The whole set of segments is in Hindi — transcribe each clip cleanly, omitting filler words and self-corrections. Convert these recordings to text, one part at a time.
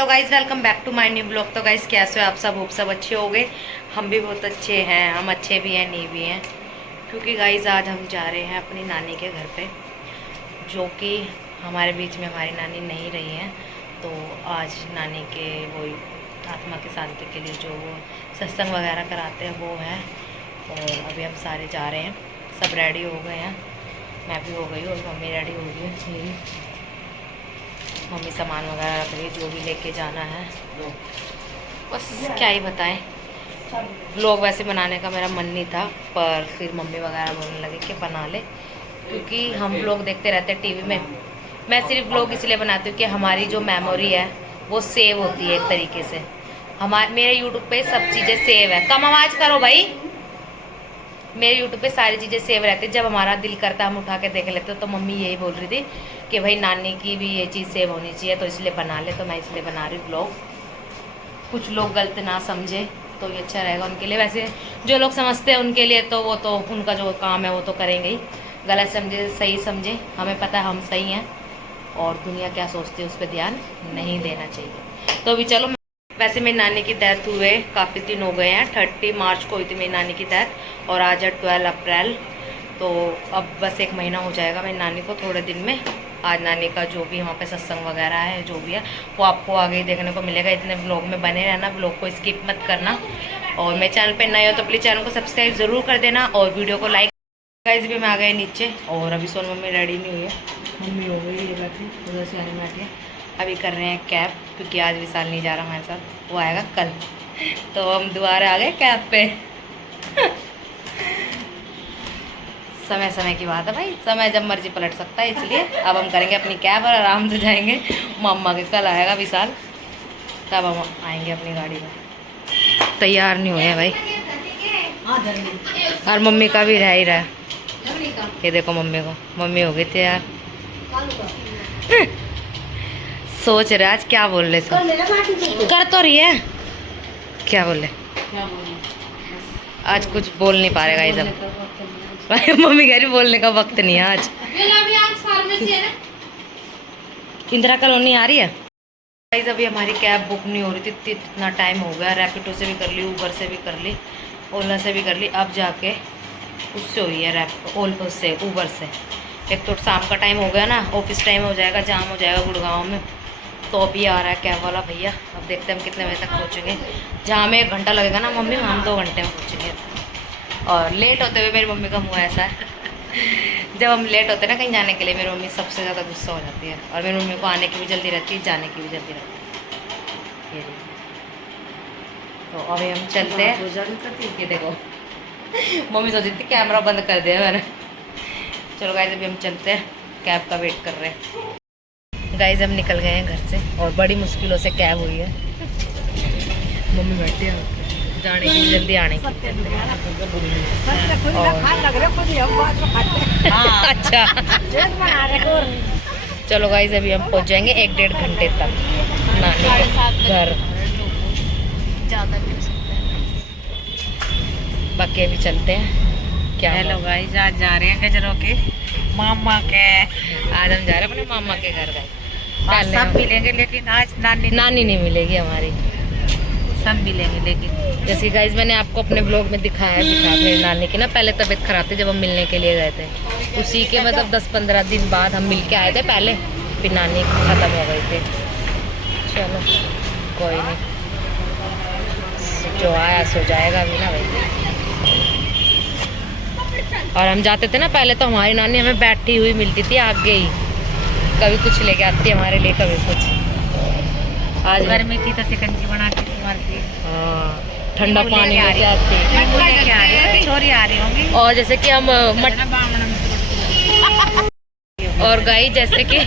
तो guys welcome back to my new blog. तो गाइज कैसे हो आप सब? होप सब अच्छे हो गए। हम भी बहुत अच्छे हैं, हम अच्छे भी हैं नहीं भी हैं, क्योंकि गाइज आज हम जा रहे हैं अपनी नानी के घर पे, जो कि हमारे बीच में हमारी नानी नहीं रही है। तो आज नानी के वही आत्मा की शांति के लिए जो वो सत्संग वगैरह कराते हैं वो है। और अभी हम सारे जा रहे हैं, सब रेडी हो गए हैं, मैं भी हो गई और मम्मी रेडी हो गई है मेरी। मम्मी सामान वगैरह रख रही है जो भी लेके जाना है। बस क्या ही बताएं, व्लॉग वैसे बनाने का मेरा मन नहीं था, पर फिर मम्मी वगैरह बोलने लगे कि बना ले, क्योंकि हम व्लॉग देखते रहते हैं टीवी में। मैं सिर्फ व्लॉग इसलिए बनाती हूँ कि हमारी जो मेमोरी है वो सेव होती है एक तरीके से। मेरे यूट्यूब पे सब चीज़ें सेव है। कम आवाज़ करो भाई। मेरे यूट्यूब पे सारी चीज़ें सेव रहती है, जब हमारा दिल करता है हम उठा के देख लेते हो। तो मम्मी यही बोल रही थी कि भाई नानी की भी ये चीज़ सेव होनी चाहिए, तो इसलिए बना ले। तो मैं इसलिए बना रही हूँ ब्लॉग। कुछ लोग गलत ना समझे तो ये अच्छा रहेगा उनके लिए। वैसे जो लोग समझते हैं उनके लिए तो वो तो उनका जो काम है वो तो करेंगे ही। गलत समझे सही समझे, हमें पता है हम सही हैं, और दुनिया क्या सोचती है उस पर ध्यान नहीं देना चाहिए। तो अभी चलो। वैसे मेरी नानी की डेथ हुए काफ़ी दिन हो गए हैं। 30 मार्च को हुई थी मेरी नानी की डेथ, और आज है 12 अप्रैल। तो अब बस 1 महीना हो जाएगा मेरी नानी को थोड़े दिन में। आज नानी का जो भी वहाँ पे सत्संग वगैरह है, जो भी है वो आपको आगे ही देखने को मिलेगा। इतने व्लॉग में बने रहना, व्लॉग को स्किप मत करना। और मेरे चैनल पर नए हो तो प्लीज़ चैनल को सब्सक्राइब ज़रूर कर देना और वीडियो को लाइक। गाइस भी मैं आ गए नीचे, और अभी सोन मम्मी रेडी नहीं हुई है, मम्मी हो गई ये बैठी, उधर से आने बैठी है। अभी कर रहे हैं कैब, क्योंकि आज विशाल नहीं जा रहा हमारे साथ, वो आएगा कल। तो हम दोबारा आ गए कैब पे। समय समय की बात है भाई, समय जब मर्जी पलट सकता है, इसलिए अब हम करेंगे अपनी कैब और आराम से जाएंगे। मम्मा के कल आएगा विशाल, तब हम आएंगे अपनी गाड़ी में। तैयार नहीं हुए हैं भाई, और मम्मी का भी रह ही रहा है। ये देखो मम्मी को, मम्मी हो गई तैयार। सोच रहे आज क्या बोल रहे, कर तो रही है, क्या बोल रहे आज कुछ बोल नहीं पा रहेगा इधर। मम्मी कह रही बोलने का वक्त नहीं है आज। इंदिरा कॉलोनी आ रही है गाइस। अभी हमारी कैब बुक नहीं हो रही थी, इतना टाइम हो गया। रैपिडो से भी कर ली, ऊबर से भी कर ली, ओला से भी कर ली, अब जाके उससे हुई है ओला से, ऊबर से। एक तो शाम का टाइम हो गया ना, ऑफिस टाइम हो जाएगा, जाम हो जाएगा गुड़गांव में। तो अभी आ रहा है कैब वाला भैया। अब देखते हैं हम कितने बजे तक पहुँचेंगे। जहाँ हमें 1 घंटा लगेगा ना मम्मी, हम 2 घंटे में पहुँचेंगे। और लेट होते हुए मेरी मम्मी का मुँह ऐसा है, जब हम लेट होते हैं ना कहीं जाने के लिए, मेरी मम्मी सबसे ज़्यादा गुस्सा हो जाती है। और मेरी मम्मी को आने की भी जल्दी रहती है, जाने की भी जल्दी रहती है। ये तो अभी हम चलते हैं। ये देखो मम्मी सोच रही थी कैमरा बंद कर दिया मैंने। चलो गाइस अभी हम चलते हैं, कैब का वेट कर रहे हैं। गाइस हम निकल गए हैं घर से, और बड़ी मुश्किलों से कैब हुई है। मम्मी बैठी है, जाने की जल्दी आने की। अच्छा चलो गाइस अभी हम पहुंच जाएंगे 1-1.5 घंटे तक नानी के घर। बाकी अभी चलते हैं। क्या हेलो गाइस, आज जा रहे हैं गजरों के मामा के। आज हम जा रहे हैं अपने मामा के घर गए। सब मिलेंगे, लेकिन आज नानी नहीं मिलेगी हमारी। सब मिलेंगे, लेकिन जैसे गाइस मैंने आपको अपने ब्लॉग में दिखाया मेरी नानी की ना पहले तबीयत खराब थी, जब हम मिलने के लिए गए थे। उसी के मतलब 10-15 दिन बाद हम मिल के आए थे पहले, फिर नानी ख़त्म हो गई थी। चलो कोई नहीं, जो आया सो जाएगा अभी ना भाई। और हम जाते थे ना पहले, तो हमारी नानी हमें बैठी हुई मिलती थी आगे ही, कभी कुछ लेके आती हमारे लिए, कभी कुछ। आज गर्मी थी तो शिकंजी बना के मारती। हाँ, ठंडा पानी लेके आती। छोरी आ रही होंगी। और जैसे कि हम और गाई जैसे कि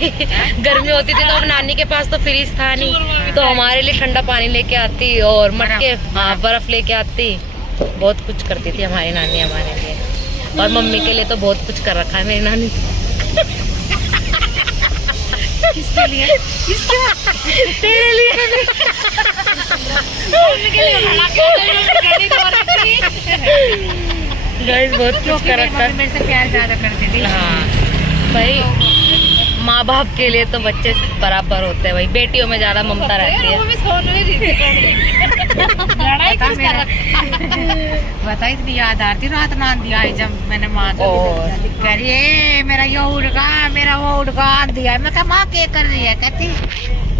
गर्मी होती थी तो अब नानी के पास तो फ्रिज था नहीं, तो हमारे लिए ठंडा पानी लेके आती और मटके, हाँ बर्फ लेके आती। बहुत कुछ करती थी हमारी नानी हमारे लिए, और मम्मी के लिए तो बहुत कुछ कर रखा है मेरी नानी। किसके लिए? तेरे लिए। गाइस बहुत कुछ कर रखा है। मेरे से प्यार ज्यादा करती थी। हाँ भाई, माँ बाप के लिए तो बच्चे बराबर होते हैं भाई, बेटियों में ज्यादा ममता रहती है। बता इतनी याद आती रात ना दिया है जब मैंने माँ को कह रही है मेरा ये उड़गा मेरा वो उड़गा दिया। मैं कहा माँ क्या कर रही है? कहती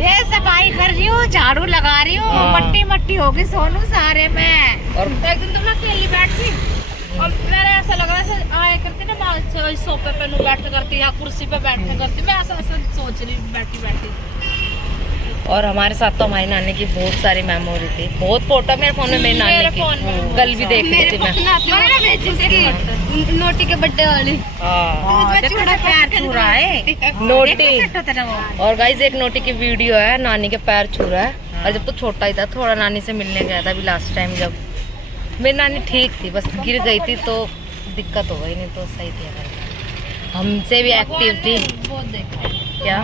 ये सफाई कर रही हूँ, झाड़ू लगा रही हूँ, मट्टी मट्टी होगी सोनू सारे में। और एक दिन तो मैं अकेली बैठ गई और मेरा ऐसा लग रहा है आया करती ना माँ सोफे पे नू बैठ करती या कुर्सी पे बैठने करती, मैं ऐसा ऐसा सोच रही बैठी बैठी। और हमारे साथ तो हमारी नानी की बहुत सारी मेमोरी थी, बहुत फोटो मेरे फोन में मेरी नानी की कल भी देख रही थी मैं। नोटी के बर्थडे वाली प्यार छू रहा है नोटी। और गाइस एक नोटी की वीडियो है, नानी के पैर छू रहा है। और जब तो छोटा ही था थोड़ा, नानी से मिलने गया था अभी लास्ट टाइम, जब मेरी नानी ठीक थी, बस गिर गई थी तो दिक्कत हो गई, नहीं तो सही थी हमारी। हमसे भी एक्टिव थी क्या,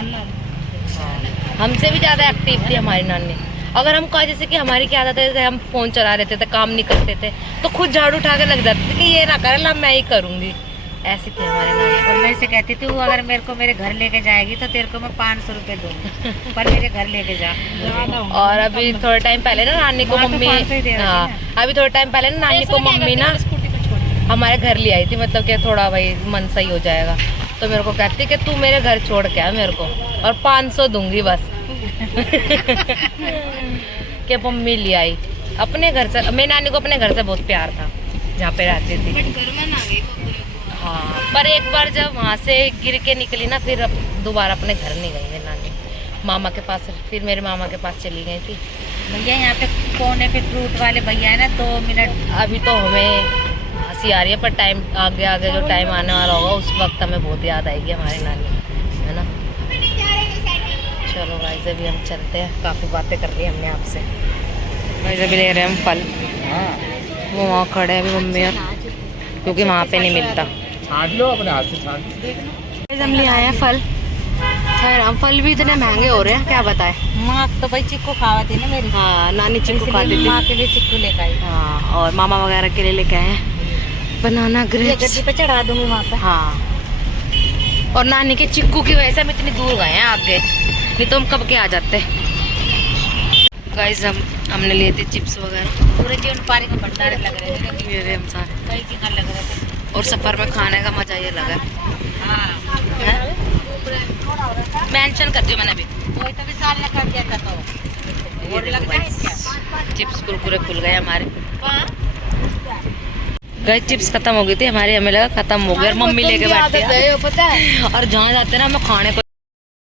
हमसे भी ज़्यादा एक्टिव थी हमारी नानी। अगर हम कहा जैसे कि हमारी क्या आदत है, हम फ़ोन चला रहे थे, काम नहीं करते थे तो खुद झाड़ू उठा के लग जाते थे कि ये ना करे ला मैं ही करूँगी, ऐसी थी हमारी नानी। और मैं से कहती थी वो अगर मेरे को मेरे घर लेके जाएगी तो तेरे को मैं 500 रुपए दूंगी, पर मेरे घर लेके जा। और अभी थोड़े टाइम पहले ना नानी को मम्मी, हाँ अभी थोड़े टाइम पहले ना नानी को मम्मी ना हमारे घर ले आई थी, मतलब कि थोड़ा भाई मन सही हो जाएगा, तो मेरे को कहती कि तू मेरे घर छोड़ के आ मेरे को, और 500 दूंगी बस। कि मम्मी ले आई अपने घर से। मेरी नानी को अपने घर से बहुत प्यार था जहाँ पे रहती थी। हाँ पर एक बार जब वहाँ से गिर के निकली ना, फिर दोबारा अपने घर नहीं गई मेरी नानी, मामा के पास, फिर मेरे मामा के पास चली गई थी। भैया यहाँ पे कोने पे फ्रूट वाले भैया है ना, 2 मिनट। अभी तो हमें हंसी आ रही है, पर टाइम आगे आगे जो टाइम आने वाला होगा उस वक्त हमें बहुत याद आएगी हमारी नानी, है ना। चलो गाइस अभी हम चलते हैं, काफ़ी बातें कर ली हमने आपसे। गाइस अभी ले रहे हैं हम फल, वो वहाँ खड़े हैं अभी मम्मी और, क्योंकि वहाँ पे नहीं मिलता। छाट लो अपने हाथ से छाट। गाइस हम ले आए हैं फल, खैर हम फल भी इतने महंगे हो रहे हैं क्या बताएं। माँ तो भाई चिक्कू खावा थी ना मेरी। हाँ नानी चिक्कू खाती थी। माँ के लिए चिक्कू लेकर आई। हाँ और मामा वगैरह के लिए लेके आए हैं बनाना ग्रेप्स। गड्डी पे चढ़ा दूंगी वहाँ पे। हाँ और नानी के चिक्कू की वजह से हम इतनी दूर गए हैं आगे, नहीं तो हम कब के आ जाते। गाइस हमने लिए थे चिप्स वगैरह, पूरे जीवन पारी में भंडारे लग रहे थे, ये हम सारे, कई चीज़ें लग रहे थे। और सफर में खाने का मजा ये लगा। हाँ मेंशन कर दियो मैंने अभी। वही तो विशाल ने कर दिया था तो ये देखो भाई चिप्स कुरकुरे खुल गए हमारे। गए चिप्स खत्म हो गई थी हमारी, हमें लगा खत्म हो गया और मम्मी लेके बैठती है पता है। और जहाँ जाते ना हमें खाने को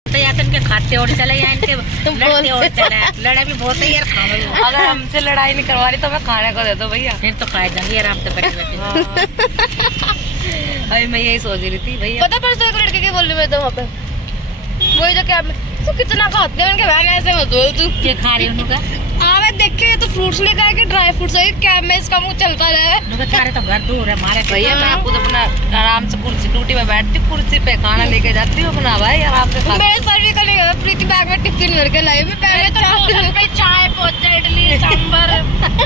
तो या तो इनके खाते और चले या इनके लड़ते और चले, लड़े भी बहुत है यार खाने में। अगर हमसे लड़ाई नहीं करवा रही तो मैं खाने को दे दो भैया, फिर तो खाए जाएंगे आराम से बैठे बैठे। अभी मैं यही सोच रही थी भैया। पता परसों एक लड़के के बोलने में तो वहाँ पे वही जो क्या तू कितना खाते हैं, उनके बहन ऐसे मत बोल तू ये खा रही उनका। हाँ मैं देखे तो फ्रूट्स लेकर आए कि ड्राई फ्रूट्स है, क्या मैं इसका मुंह चलता रहे। उनका खा रहे तो घर दूर है हमारे। भैया मैं खुद अपना आराम से कुर्सी टूटी में बैठती हूँ, कुर्सी पे खाना लेके जाती हूँ अपना भाई आराम से खा। मेरे सर भी कल प्रीति बैग में टिफिन भर के लाई, मैं पहले तो चाय पोचा इडली सांभर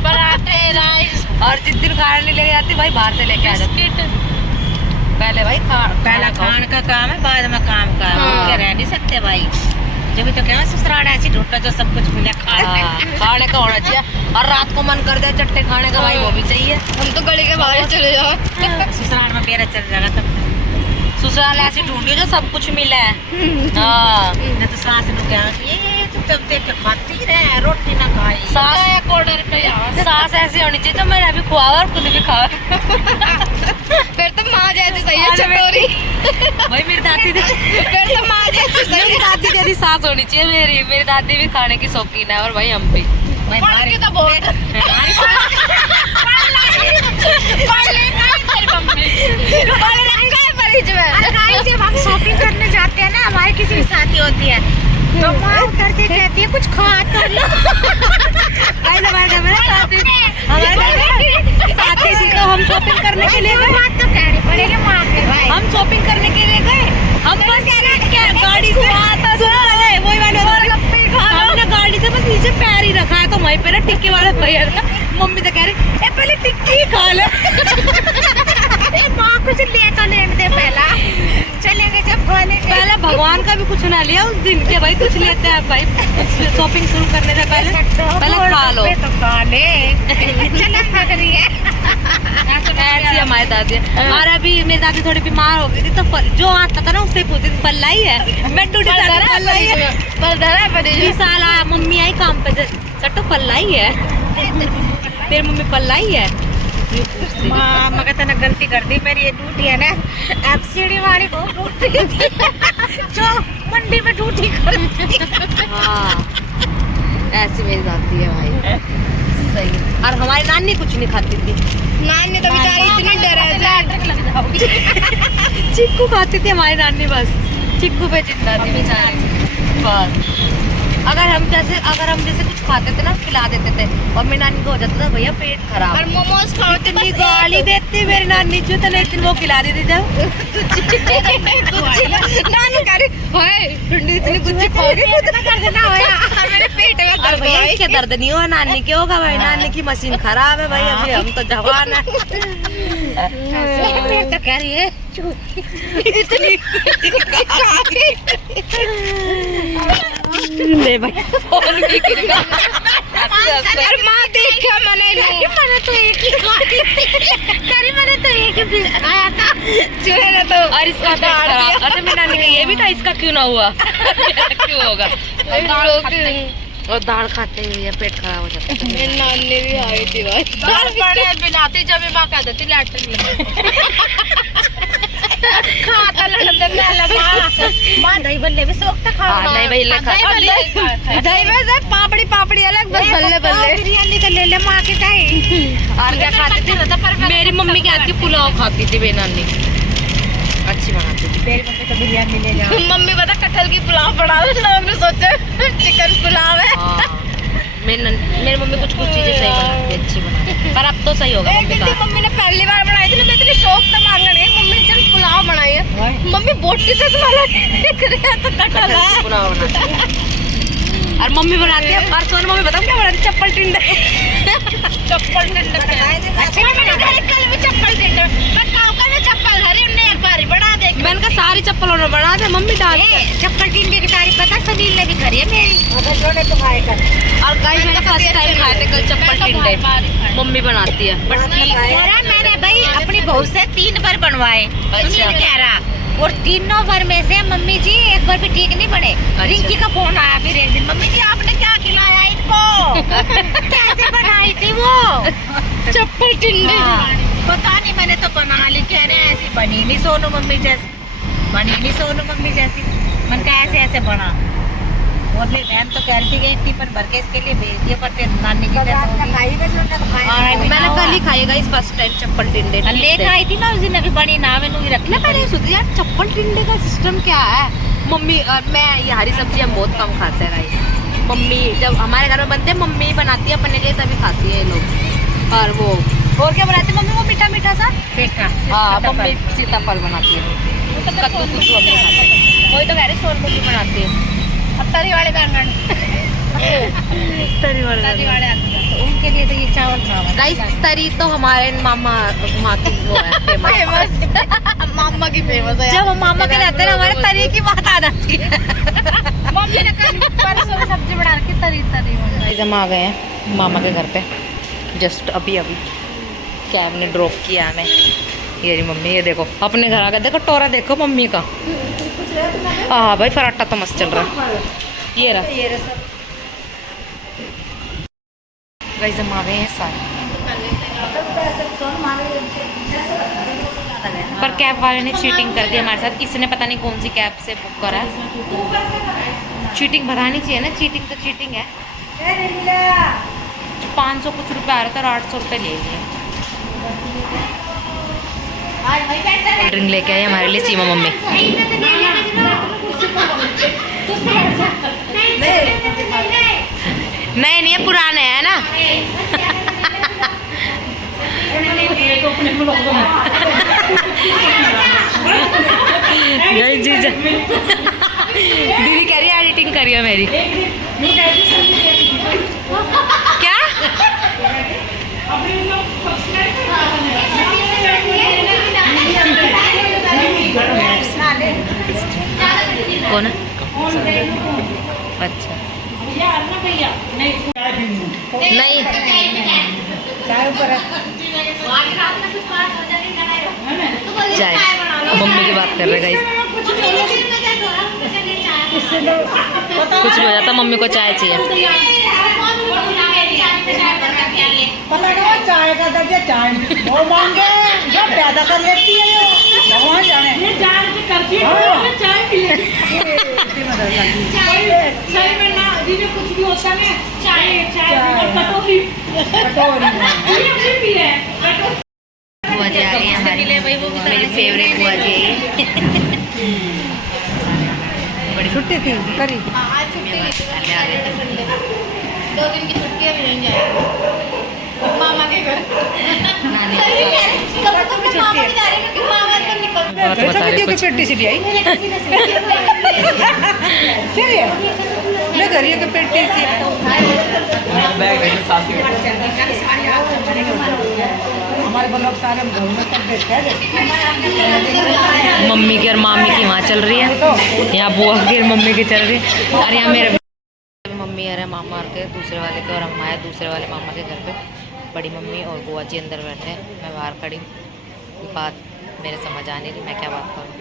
पराठे राइस, और जिस दिन खाना नहीं लेके जाती भाई बाहर से लेके आ जाती। पहले भाई पहला खान का काम है, बाद में काम का है। हाँ। क्या रह नहीं सकते भाई, जब तो क्या ससुराल ऐसी ढूंढता जो सब कुछ मिले खाने का होना चाहिए, और रात को मन कर जाए चट्टे खाने का भाई वो भी चाहिए। हम तो गली के बाहर ही चले जाओ। ससुराल में मेरा चल जाएगा तब। ससुराल ऐसी ढूंढियो जो सब कुछ मिला है। हाँ नहीं तो सास ने क्या ये तो तब देख के खाती रहे, रोटी ना खाई। सास एक ऑर्डर पे यार सास ऐसी होनी चाहिए तो मैंने अभी खुआ और खुद भी खाओ। फिर तो माँ जैसी सही है चटोरी। भाई मेरी दादी थी, फिर तो माँ जैसी सही मेरी है। दादी जैसी सास होनी चाहिए मेरी दादी भी खाने की शौकीन है और भाई हम भी। भाई पढ़ के तो बहुत जब हम शॉपिंग करने जाते हैं ना, हमारी किसी की शादी होती है तो माँ करती कहती है कुछ खा कर लो। हमारे घर में शादी थी तो हम शॉपिंग करने के लिए गए। बात तो कहनी पड़ेगी माँ के भाई। हम शॉपिंग करने के लिए गए, हम बस क्या गाड़ी से वही वाले हमने गाड़ी से बस नीचे पैर ही रखा है तो वहीं पे ना टिक्की वाला भैया था, मम्मी तो कह रही ए पहले टिक्की खा ले। माँ कुछ ले तो लेने दे, पहला चलेंगे जब पहले भगवान का भी कुछ ना लिया उस दिन के भाई, कुछ लेते हैं भाई, शॉपिंग शुरू करने से पहले खा लो। तो खा ले ऐसी हमारी दादी है। और अभी मेरी दादी थोड़ी बीमार हो गई थी, तो जो आता था ना उससे पूछती थी फल लाई है, मैं टूटी फल लाई है। साल आया मम्मी आई काम पे, सट्टू फल लाई है, तेरी मम्मी फल लाई है। माँ मगर तने गलती कर दी, मेरी ये टूटी है ना एफसीडी वाली को जो मंडी में टूटी कर। हाँ ऐसी मेरी दादी है भाई, सही है। और हमारी नानी कुछ नहीं खाती थी, नानी तो बेचारी इतनी डर चिक्कू खाती थी हमारी नानी, बस चिक्कू पे जिंदा थी बेचारी बस। अगर हम जैसे कुछ खाते थे ना खिला देते थे, और मेरी नानी को हो जाता था भैया पेट खराब, और मोमोज खाओ तो इतनी गाली देती मेरी नानी जो, तो एक दिन वो खिला देती जब नानी कह रही हाय इतनी कुछ खाओगे कर देना होया मेरे पेट में और भैया इसके दर्द नहीं हुआ, नानी के होगा भाई, नानी की मशीन खराब है भाई, अभी हम तो जवान है। पेट तो कह रही है इतनी ले भाई फोन भी गिर गया। अरे माँ देखा मैंने तो एक ही मैंने तो एक ही पीस खाया था जो है ना तो। और इसका पेट खराब, अच्छा मेरी नानी का ये भी था, इसका क्यों ना हुआ क्यों होगा, और दाल खाते ही भैया पेट खराब हो जाता है। मेरी नानी भी आई थी भाई, दाल बड़े बनाती जब माँ कह देती लैट्रिन खाता लड़ते पहले माँ दही बल्ले भी सोखता खा हाँ नहीं भाई ले खा, दही में से पापड़ी पापड़ी अलग बस बल्ले बल्ले बिरयानी तो ले ले माँ के कहीं। और क्या खाती थी मेरी मम्मी क्या आती पुलाव खाती थी मेरी नानी, अच्छी बनाती थी। मेरी मम्मी तो बिरयानी ले जाओ। मम्मी पता कटहल की पुलाव बना दो, लोग ने सोचा चिकन पुलाव है। हाँ मेरी मम्मी कुछ चीजें सही बनाती है, अच्छी बनाती है, पर अब तो सही होगा एक मम्मी दिन का। थी मम्मी ने पहली बार बनाई थी ना, मैं इतनी शौक से मांगने गई मम्मी ने चल पुलाव बनाई है, मम्मी बोटी से तुम्हारा तो कटहल है पुलाव बनाती है। और मम्मी बनाती है, और सोन मम्मी बताओ क्या बनाती है, चप्पल टिंडे चप्पल टिंडे अच्छा मैंने कहा कल भी चप्पल टिंडे मैं गांव का ना चप्पल हरी उन्हें एक बार बना दे, मैंने कहा सारी चप्पलों ने बना दे मम्मी डाल के। चप्पल टिंडे की तारीफ पता सुनील ने भी करी है मेरी, अगर जोड़े तो खाए कर। और गाइस मैंने फर्स्ट टाइम खाए थे कल चप्पल टिंडे, मम्मी बनाती है बट कह रहा मैंने भाई अपनी बहू से 3 बार बनवाए, सुनील कह रहा, और तीनों बार में से मम्मी जी एक बार भी ठीक नहीं बने। रिंकी का फोन आया फिर एक दिन, मम्मी जी आपने क्या खिलाया इनको कैसे बनाई थी वो चप्पल टिंडे पता नहीं, मैंने तो बना ली, कह रहे ऐसी बनी नहीं सोनू मम्मी जैसी, बनी नहीं सोनू मम्मी जैसी, मन का ऐसे ऐसे बना। और बहन तो कह रही थी कि टिफिन भर के इसके लिए भेज दिया, पर तेरी नानी की मैंने कल ही खाएगा इस फर्स्ट टाइम चप्पल टिंडे लेकर आई थी ना उस दिन, अभी बनी ना मैंने ही रख ना। मैंने सोचा यार चप्पल टिंडे का सिस्टम क्या है, मम्मी मैं ये हरी सब्जी हम बहुत कम खाते हैं भाई, मम्मी जब हमारे घर में बनते हैं मम्मी बनाती है अपने लिए तभी खाती है ये लोग। और वो और क्या बनाती है मम्मी, वो मीठा मीठा सा पेठा, हाँ मम्मी सीताफल बनाती है, कद्दू कुछ मम्मी खाती है, वही तो कह रही सोन मम्मी बनाती है। अब तरी वाले बैंगन तरी वाले तो उनके लिए तो ये चावल था गाइस, तरी तो हमारे मामा वहाँ की वो है फेमस। फेमस मामा की फेमस है। जब हम मामा के जाते हैं हमारे तरी की बात आ जाती है। मम्मी ने कल परसों सब्जी बना रखी तरी तरी। गाइस हम आ गए हैं मामा के घर पे, जस्ट अभी कैब ने ड्रॉप किया हमें। ये रही मम्मी, ये देखो अपने घर आ गए, देखो टोरा देखो मम्मी का। हाँ भाई पराठा तो मस्त चल रहा है, ये रहा। गाइस हम आ गए हैं सारे, पर कैब वाले ने चीटिंग कर दी हमारे साथ। इसने पता नहीं कौन सी कैब से बुक करा है, चीटिंग बतानी चाहिए ना, चीटिंग तो चीटिंग है। 500 कुछ रुपये आ रहे थे और 800 रुपये ले लिए। ड्रिंक लेके आई हमारे लिए सीमा मम्मी। नए नहीं है, पुराने हैं ना। जीजा दीदी कह रही है एडिटिंग करिए मेरी। क्या कौन है? अच्छा नहीं चाय मम्मी की बात कर रहे गाइस। कुछ भी हो जाता मम्मी को चाय चाहिए। चाय का दर्जा चाय वो मांगे जो पैदा कर लेती है वहाँ जाने ये जान के करती है चाय पी चाय में ना दीदी कुछ भी होता है चाय चाय कटोरी कटोरी पी है। बुआ जी आ रही है हमारी, मेरी फेवरेट बुआ जी है। बड़ी छुट्टी थी करी 2 दिन की छुट्टी है मिल जाएगी मामा के घर। नानी कब तो मैं मामा के जा रही हूँ क्योंकि मामा तो निकल बहुत बता रहे कुछ। पेटी सीधी आई चलिए मैं घर के पेटी सी हमारे लोग सारे घर में सब देखते हैं। मम्मी की और मामी की वहाँ चल रही है, यहाँ बुआ की और मम्मी की चल रही है। और यहाँ मेरे मम्मी आ रहे हैं मामा के दूसरे वाले के, और हम आए दूसरे वाले मामा के घर पे। बड़ी मम्मी और बुआ जी अंदर बैठे हैं, मैं बाहर खड़ी हूँ। बात मेरे समझ आ नहीं रही मैं क्या बात करूँ।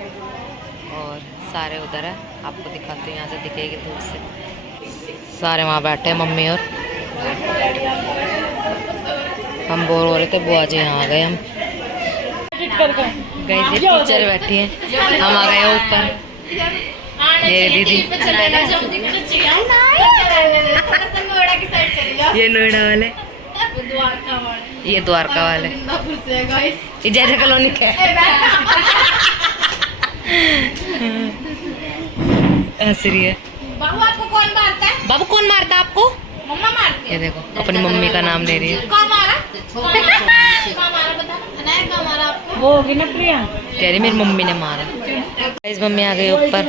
और सारे उधर है, आपको दिखाती हूँ, यहाँ से दिखेगी दूर से। सारे वहाँ बैठे हैं मम्मी और हम बोर हो रहे थे, बुआ जी यहाँ आ गए। हम गई थी टीचर बैठी हैं, हम आ गए ऊपर। ये दीदी ये नोएडा वाले, ये द्वारका वाले, ये जैसे कॉलोनी के हंस रही है। बाबू आपको कौन मारता है? बाबू कौन मारता है आपको? मम्मा मारती ये देखो अपनी मम्मी का नाम ले रही है। कौन मारा? कौन मारा बता ना कौन मारा आपको? वो होगी ना प्रिया कह रही मेरी मम्मी ने मारा। इस मम्मी आ गई ऊपर।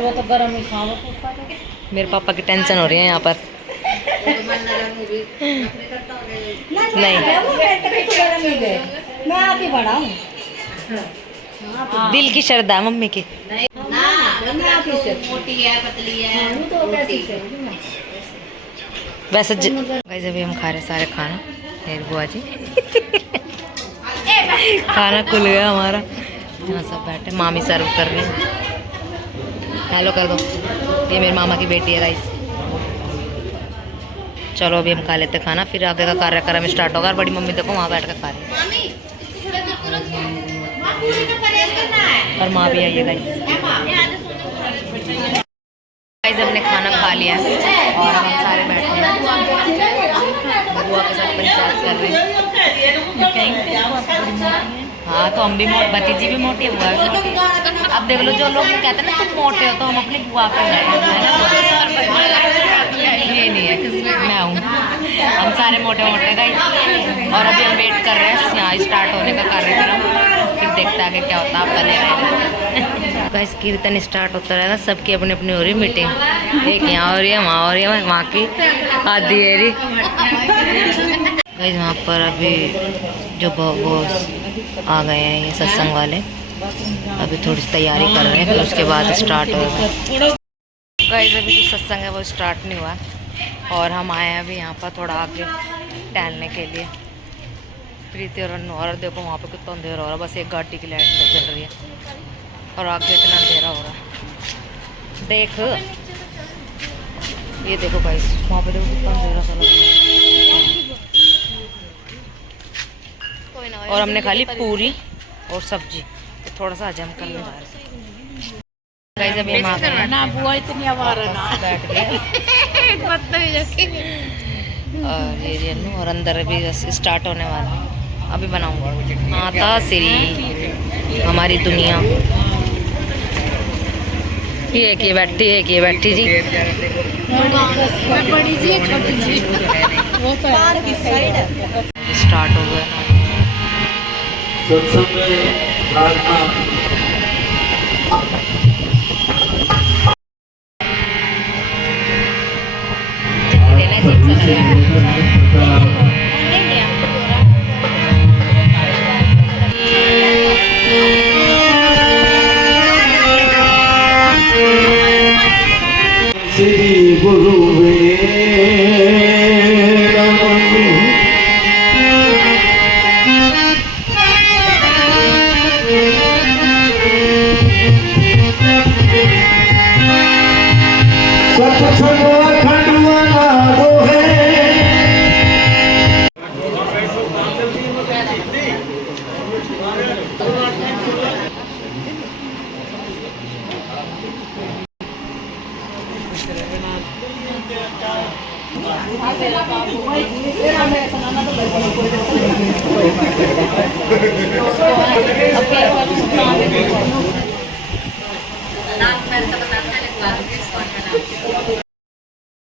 वो तो गरम ही खाओ। मेरे पापा की टेंशन हो रही है यहाँ पर। नहीं मैं आप ही बड़ा हूँ दिल की श्रद्धा मम्मी की। मोटी है पतली है वैसे गाइस अभी हम खा रहे सारे खाना, मेरी बुआ जी खाना खुल गया हमारा। यहाँ सब बैठे, मामी सर्व कर रहे हैं। हेलो कर दो, ये मेरे मामा की बेटी है गाइस। चलो अभी हम खा लेते खाना, फिर आगे का कार्यक्रम स्टार्ट होगा। और बड़ी मम्मी देखो वहाँ बैठ कर खा रही है, और माँ भी आई है गाइस। गाइस हमने खाना खा लिया है और हम सारे बैठे हैं, बुआ के साथ पंचायत कर रहे हैं। हाँ तो हम भी भतीजी भी मोटी है, बुआ भी मोटी है। अब देख लो जो लोग कहते हैं ना तुम मोटे हो, तो हम अपनी बुआ को ये नहीं है मैं हूँ, हम सारे मोटे मोटे गाइस। और अभी हम वेट कर रहे हैं यहाँ स्टार्ट होने का कार्यक्रम, फिर देखते आगे क्या होता है। आप बने गाइस कीर्तन स्टार्ट होता रहेगा, सबकी अपनी अपनी हो रही मीटिंग, एक यहाँ हो रही है, वहाँ हो रही है, वहाँ की आधी है रही गाइस। वहाँ पर अभी जो वो आ गए हैं ये सत्संग वाले, अभी थोड़ी सी तैयारी कर रहे हैं, फिर उसके बाद स्टार्ट होगा गाइस। अभी जो सत्संग है वो स्टार्ट नहीं हुआ और हम आए हैं अभी यहाँ पर थोड़ा आगे टहलने के लिए। प्रीति और अन्नू, और देखो वहाँ पे कितना अंधेरा हो रहा है, बस एक गाड़ी की लाइट जल रही है और आगे इतना अंधेरा हो रहा है। देख ये देखो गाइस, वहाँ पे देखो कितना अंधेरा सा लग रहा है। और हमने खा ली पूरी और सब्जी, तो थोड़ा सा हजम करने जा रहे गाइस। अभी हम आ गए हैं, ना बुआ इतनी आवारा ना बैठ गए और ये अन्नू, और अंदर अभी स्टार्ट होने वाला है। अभी बनाऊंगा माता श्री हमारी दुनिया। एक ये बैठी है, एक ये बैठी जी। बड़ी जी छोटी जी वो तो स्टार्ट हो गया ना। सत्संग में प्रार्थना देना जी श्री गुरुवे सत्संग खंडवाना दोहे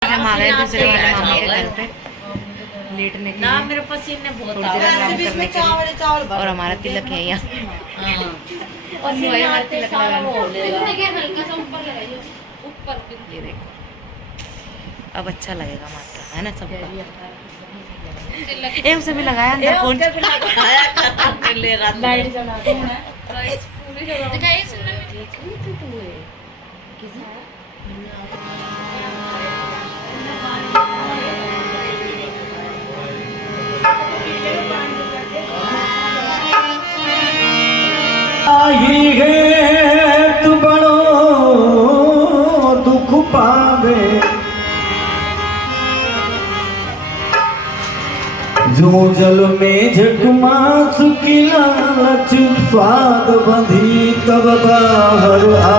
हम आ गए दूसरे वाले मामी के घर पे लेटने के लिए। मेरे पसीने बहुत थोड़ी देर आराम करने के लिए। और हमारा तिलक है यहाँ। और सिवाय हमारा तिलक ये देखो, अब अच्छा लगेगा माता, है ना सब। एक से भी लगाया अंदर कौन आई है तू बड़ो दुख पावे जो जल में झकमास की लालच स्वाद बंधी तब बाहर आ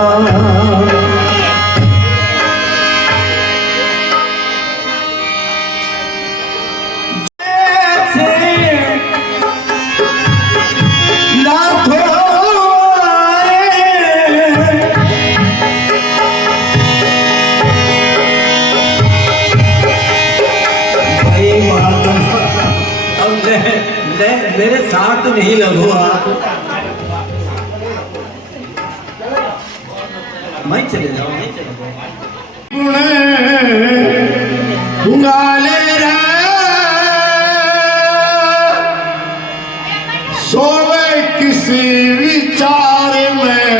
मेरे साथ नहीं लगो आप, मैं चले जाऊँ, मैं चले जाऊँ। गाले रे सोवे किसी विचार में,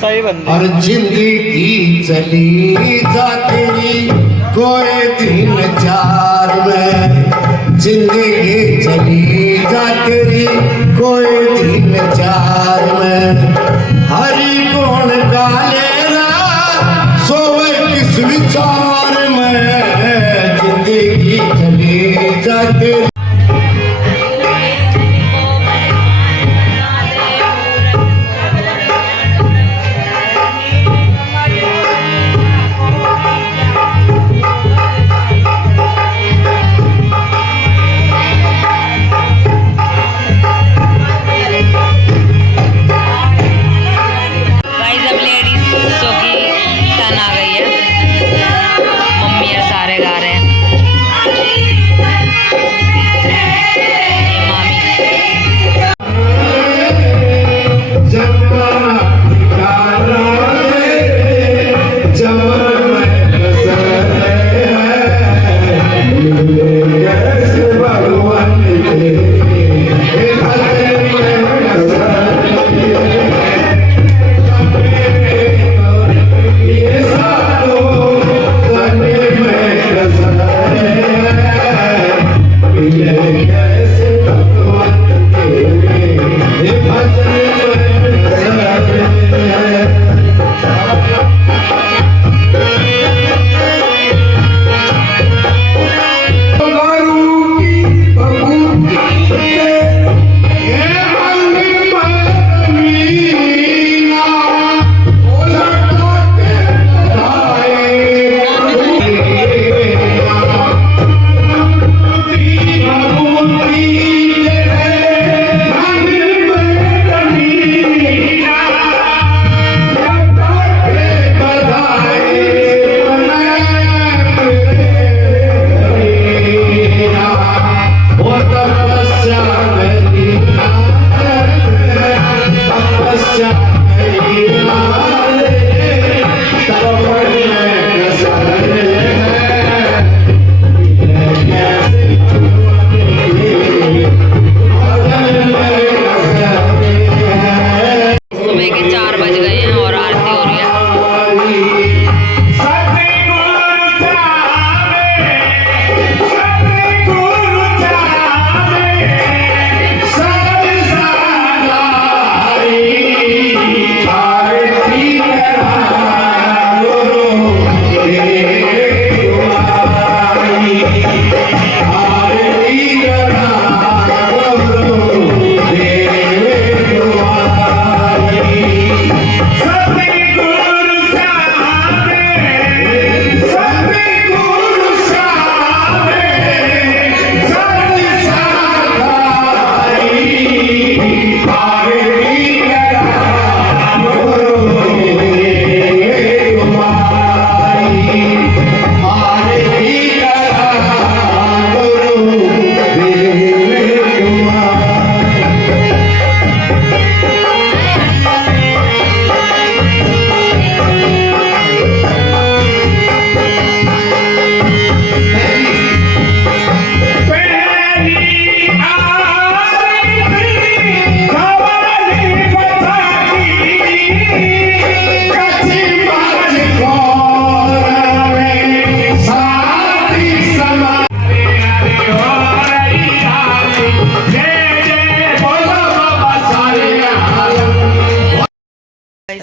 सही बंदे और जिंदगी चली जाती कोई दिन चार में, जिंदगी चली जाती कोई दिन चार में, हरि गुण गालेरा सोवे किस विचार में, जिंदगी चली जाती। मम्मी सारे गा रहे हैं।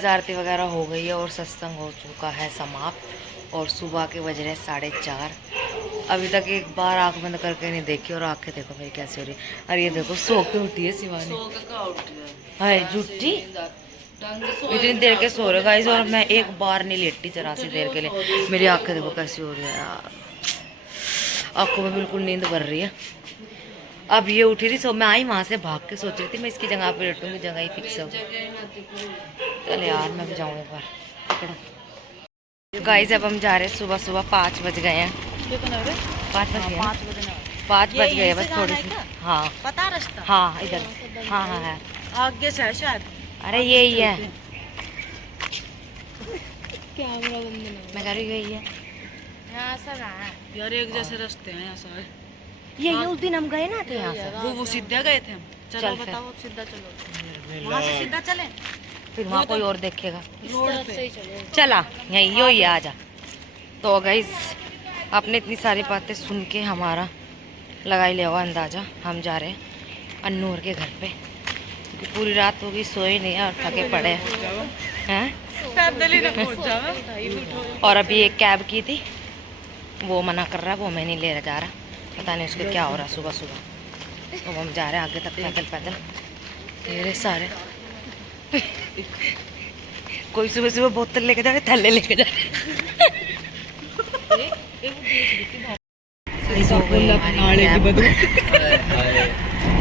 आरती वगैरह हो गई है और सत्संग हो चुका है समाप्त। और सुबह के बज रहे 4:30। अभी तक एक बार आंख बंद करके नहीं देखी और आंखें देखो मेरी कैसी हो रही है। और ये देखो सो के उठी है शिवानी। हाय झूठी, इतनी देर के सो रहे गाइस और मैं एक बार नहीं लेटी जरा सी देर के लिए। मेरी आंखें देखो कैसी हो रही है यार, आंखों में बिल्कुल नींद भर रही है। अब ये उठी थी, सो मैं आई वहां से भाग के सोच रही थी मैं इसकी जगह पे लेटूंगी, जगह ही फिक्स हो। चल यार मैं भी जाऊँ एक बार, पकड़ो। गाइस अब हम जा रहे हैं, सुबह सुबह 5 बज गए हैं। 5 बज गए, 5 बज गए बस थोड़ी सी। हाँ पता रास्ता? हाँ इधर, हाँ हाँ है आगे से है शायद। अरे यही है, कैमरा बंद नहीं मैं कह रही हूँ यही है। यार एक जैसे रास्ते हैं यहाँ सारे। ये उस दिन हम गए ना थे यहाँ से, वो सीधा गए थे हम। चल चलो फिर। बताओ, सीधा चलो। वहाँ से सीधा चले फिर वहाँ कोई और देखेगा। रोड पे। चला यही यो ही आ जा। तो गाइस आपने इतनी सारी बातें सुन के हमारा लगा ही लिया होगा अंदाजा। हम जा रहे हैं अन्नूर के घर पे, क्योंकि पूरी रात होगी सोए नहीं है और थके पड़े हैं। पैदल ही पहुंच जाओ। और अभी एक कैब की थी, वो मना कर रहा है, वो मैं नहीं ले जा रहा। पता नहीं उसको क्या हो रहा सुबह सुबह। तो हम जा रहे हैं आगे तक पैदल पैदल। मेरे सारे कोई सुबह सुबह बोतल लेके जा रहे, थैले लेके जा रहे। हो गई हमारी कैब।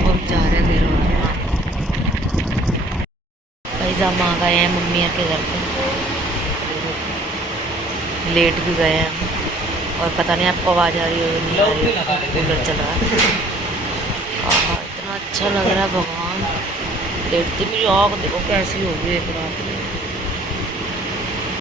हम जा रहे हैं मेरे हम आ गए हैं मम्मी के घर पे। लेट भी गए हैं हम, और पता नहीं आपको आवाज़ आ रही है नहीं आ रही है, कूलर चल रहा है। इतना अच्छा लग रहा है भगवान। लेटते मेरी आँख देखो कैसी हो गई एक रात में।